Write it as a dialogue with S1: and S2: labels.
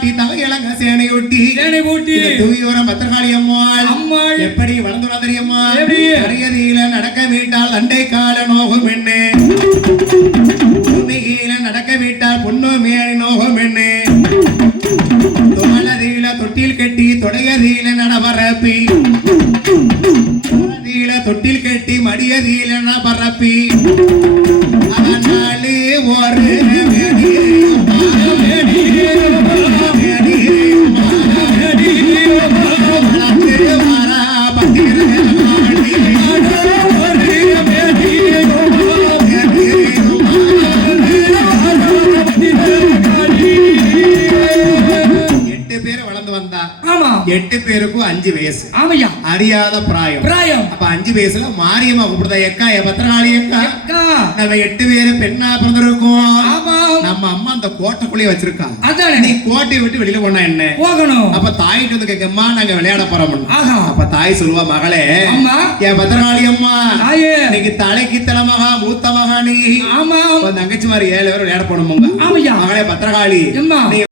S1: தாளாட்டி ஓராட்டி தகையிலங்க சேனையொட்டி
S2: சேனை
S1: இந்த துவியோரம் பத்திரகாளி அம்மாள்.
S2: அம்மாள்.
S1: எப்படி வளர்ந்துள்ளா தெரியுமா? அரியதியில நடக்க விட்டால் அண்டை கால நோகும் என்ன பூமியில நடக்க விட்டால் பொண்ணு மேனி நோகும் என்ன துமலதியில தொட்டில் கட்டி தொடையதியில துமலதியில தொட்டில் கட்டி மடியதியில நடபரப்பி. அதனாலே ஒரு
S2: ஆமா.
S1: எட்டு பேருக்கும் அஞ்சு வயசு.
S2: ஆமையா.
S1: அறியாத பிராயம்.
S2: பிராயம்.
S1: அப்ப அஞ்சு வயசுல மாரியம்மா கூப்பிடுதா? எக்கா என் பத்திரகாளி அக்கா நம்ம எட்டு பேரு பெண்ணா பிறந்திருக்கோம்.
S2: ஆமா.
S1: நம்ம அம்மா அந்த கோட்டைக்குள்ளேயே வச்சிருக்கா.
S2: அதானே.
S1: நீ கோட்டையை விட்டு வெளியில போனா என்ன?
S2: போகணும்.
S1: அப்ப தாயிட்டு வந்து கேட்கம்மா நாங்க விளையாட போறோம்.
S2: ஆஹா.
S1: அப்ப தாய் சொல்லுவா மகளே
S2: அம்மா.
S1: என் பத்திரகாளி அம்மா
S2: தாயே.
S1: இன்னைக்கு தலைக்கு தலைமகா மூத்த மகா நீ.
S2: ஆமா.
S1: தங்கச்சி மாதிரி ஏழு பேர் விளையாட
S2: ஆமையா.
S1: மகளே பத்திரகாளி